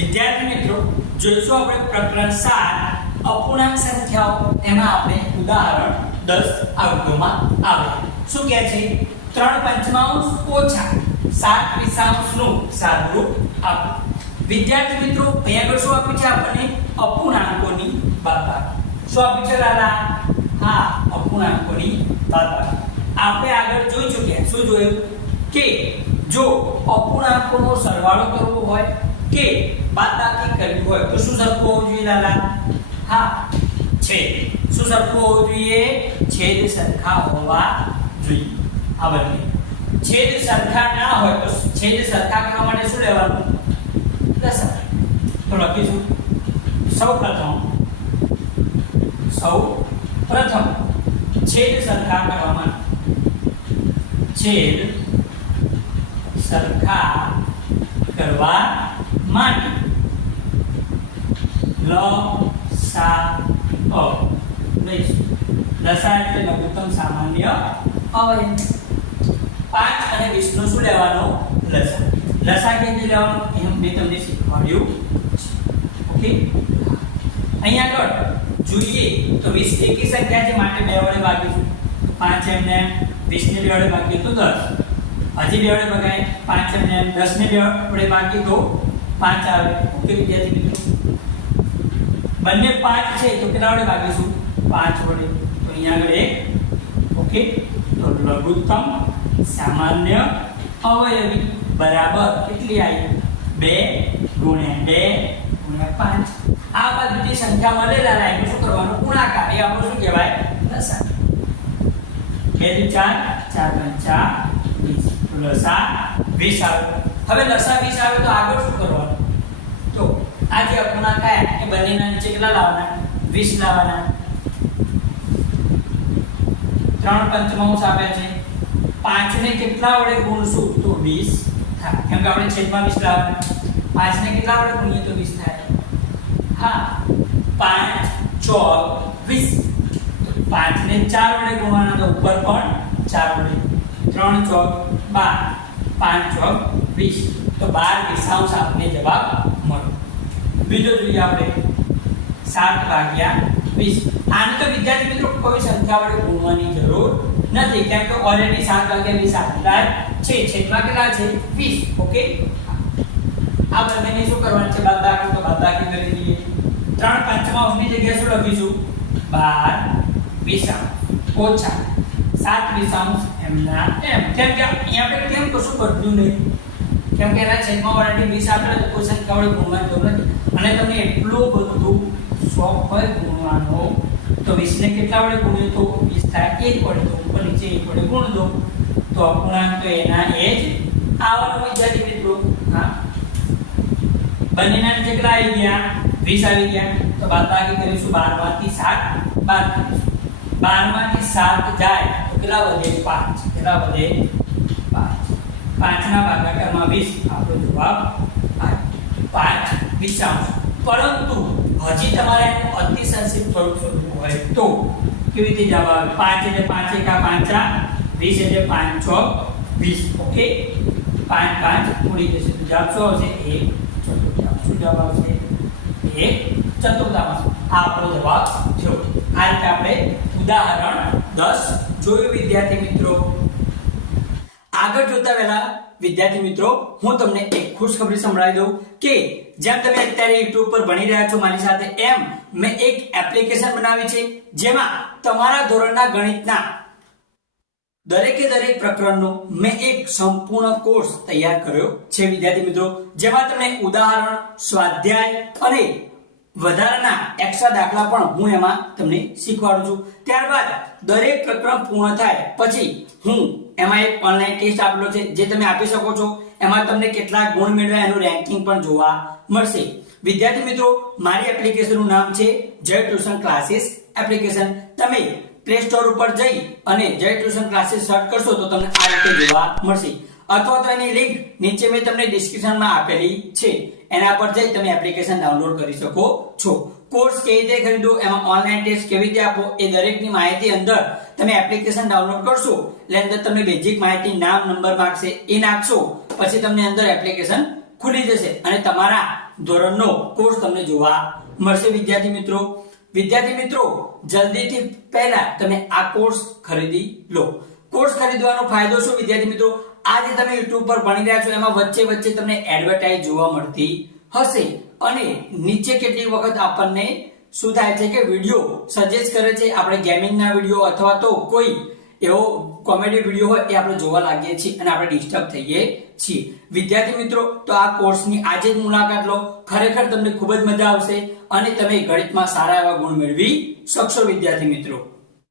વિદ્યાર્થી મિત્રો જોઈશું આપણે પ્રકરણ 7 અપૂર્ણાંક સંખ્યાઓ એમાં આપણે ઉદાહરણ 10 આવૃત્તિમાં આવે શું કહે છે 3 પંચમાંશ ઓછા 7 વિષાંશ નું સાદુરૂપ આપો વિદ્યાર્થી મિત્રો અહીંયા આગળ શું આપ્યું છે આપણને અપૂર્ણાંકોની બાદબાકી શું આપ્યું છે દાદા હા અપૂર્ણાંકોની બાદબાકી આપણે આગળ જોઈ ચૂક્યા શું જોયું કે જો અપૂર્ણાંકોનો સરવાળો કરવો હોય કે બાદબાકી કરવી હોય તો શું સરખું હોવું જોઈએ દાદા હા છેદ શું સરખું હોવું જોઈએ છેદ સરખા હોવા જોઈએ આ બંને છેદ સરખા ના હોય તો છેદ સરખા કરવા માટે શું લેવાનું દશક તો લખીશું સૌપ્રથમ છેદ સરખા કરવા માટે છેદ સરખા કરવા માટે લસા લસા એટલે લઘુત્તમ સામાન્ય અવયવ 5 અને 20 નો શું લેવાનો લસા લસા કેવી લેવાનો એમ મેં તમને શીખવાડ્યું ઓકે અહીંયા આગળ જોઈએ તો 20 એકી સંખ્યા છે માટે 2 વડે ભાગીશું 5 એમને 20 ને 2 વડે ભાગીએ તો 10 હજી 2 વડે ભગાય 5 એમને 10 ને 2 વડે ભાગીએ તો 5 આવે ઓકે વિદ્યાર્થી મિત્રો બંને 5 છે તો કેટલા વડે ભાગીશું 5 વડે તો અહીંયા આગળ 1 ઓકે તો લઘુત્તમ સામાન્ય અવયવી બરાબર કેટલી આવી 2 × 5 આ બધી સંખ્યા મળેલા લાઈન શું કરવાનું ગુણાકાર એ આપણો શું કહેવાય લસા 2 × 4 4 × 5 20 લસા 20 આવે હવે લસા 20 આવે તો આગળ શું કરવાનું તો આ જે અપૂર્ણાંક આયા એ બંનેના નીચે કેટલા લાવવાના 20 લાવવાના 3 પંચમાંશ આપ્યા છે 5 ને કેટલા વડે ગુણશું તો 20 થાય કેમ કે આપણે છેદમાં 20 લાવવાના 5 ને કેટલા વડે ગુણીએ તો 20 થાય હા 5 ચોક 20 5 ને 4 વડે ગુણવાના તો ઉપર પણ 4 વડે 3 ચોક 12 5 ચોક 20 તો 12 વિષાંશ આપણને જવાબ મળ્યો બીજો જોઈએ આપણે 7/20 આને તો વિદ્યાર્થી મિત્રો કોઈ સંખ્યા વડે ગુણવાની જરૂર નથી કેમ કે ઓલરેડી 7/20 આપેલા છે છેદમાં કેટલા છે 20 ઓકે આ બંનેને શું કરવાનું છે બાદબાકી તો બાદબાકી કરી દઈએ 3 પંચમાંશની જગ્યાએ શું લખીશું 12 વિષાંશ ઓછા 7 વિષાંશ એમના એમ કેમ કે અહીંયા આપણે કેમ કશું બદલ્યું નહીં કેમ કે એના છેદમાં ઓલરેડી 20 આપેલા તો કોઈ સંખ્યા વડે ગુણવાની જરૂર નથી અને તમને એટલું બધું શોખ હોય ગુણવાનો તો 20 ને કેટલા વડે ગુણીએ તો 20 થાય 1 વડે તો ઉપર નીચે 1 વડે ગુણ દો તો અપૂર્ણાંક તો એના એ જ આવવાનો વિદ્યાર્થી મિત્રો હા બંનેના નીચે કેટલા આવી ગયા 20 આવી ગયા તો બાદબાકી કરીશું 12 માંથી 7 બાદ કરીશું 12 માંથી 7 જાય તો કેટલા વધે 5 કેટલા વધે 5 5 ના ભાગાકારમાં 20 આપણો જવાબ આવે 5 વિષાંશ પરંતુ હજી તમારે એનું અતિ સંક્ષિપ્ત સ્વરૂપ શોધવું હોય તો કેવી રીતે જવાબ આવે 5 એટલે 5 એકા 5 20 એટલે 5 6 20 ઓકે 5 5 ઉડી જશે તો જવાબ શું આવશે 1 ચતુર્થાંશ શું જવાબ આવશે 1 ચતુર્થાંશ આ આપણો જવાબ થયો આ રીતે આપણે ઉદાહરણ 10 જોયું વિદ્યાર્થી મિત્રો આગળ જોતા પહેલા વિદ્યાર્થી મિત્રો હું તમને એક ખુશખબરી સંભળાવી દઉં કે જેમ તમે અત્યારે YouTube પર ભણી રહ્યા છો મારી સાથે એમ મેં એક એપ્લિકેશન બનાવી છે જેમાં તમારા ધોરણના ગણિતના દરેકે દરેક પ્રકરણનો મેં એક સંપૂર્ણ કોર્સ તૈયાર કર્યો છે વિદ્યાર્થી મિત્રો જેમાં તમને ઉદાહરણ સ્વાધ્યાય અને વધારાના એક્સ્ટ્રા દાખલા પણ હું એમાં તમને શીખવાડું છું ત્યારબાદ દરેક પ્રકરણ પૂર્ણ થાય પછી હું એમાં એક ઓનલાઈન ટેસ્ટ આપેલો છે જે તમે આપી શકો છો એમાં તમને કેટલા ગુણ મેળવ્યા એનું રેન્કિંગ પણ જોવા મળશે વિદ્યાર્થી મિત્રો મારી એપ્લિકેશનનું નામ છે જય ટ્યુશન ક્લાસીસ એપ્લિકેશન તમે પ્લે સ્ટોર ઉપર જઈ અને જય ટ્યુશન ક્લાસીસ સર્ચ કરશો તો તમને આ રીતે જોવા મળશે અથવા તો એની લિંક નીચે મેં તમને ડિસ્ક્રિપ્શનમાં આપેલી છે એના પર જઈ તમે એપ્લિકેશન ડાઉનલોડ કરી શકો છો કોર્સ કેવી રીતે ખરીદો એમાં ઓનલાઈન ટેસ્ટ કેવી રીતે આપો એ દરેકની માહિતી અંદર તમે એપ્લિકેશન ડાઉનલોડ કરશો એટલે અંદર તમને બેઝિક માહિતી નામ નંબર માંગશે એ નાખશો પછી તમને અંદર એપ્લિકેશન ખુલી જશે અને તમારા ધોરણનો કોર્સ તમને જોવા મળશે વિદ્યાર્થી મિત્રો જલ્દીથી પહેલા તમે આ કોર્સ ખરીદી લો. કોર્સ ખરીદવાનો ફાયદો શું વિદ્યાર્થી મિત્રો? આજે તમે YouTube પર ભણી રહ્યા છો એમાં વચ્ચે તમને એડવર્ટાઇઝ જોવા મળતી હશે અને નીચે કેટલી વખત આપણને શું થાય છે કે વિડિયો સજેસ્ટ કરે છે, આપણે ગેમિંગના વિડિયો અથવા તો કોઈ એવો કોમેડી વિડિયો હોય એ આપણે જોવા લાગીએ છીએ અને આપણે ડિસ્ટર્બ થઈએ છીએ. વિદ્યાર્થી મિત્રો, તો આ કોર્સની આજે જ મુલાકાત લો. ખરેખર તમને ખૂબ જ મજા આવશે અને તમે ગણિતમાં સારા એવા ગુણ મેળવી શકશો વિદ્યાર્થી મિત્રો.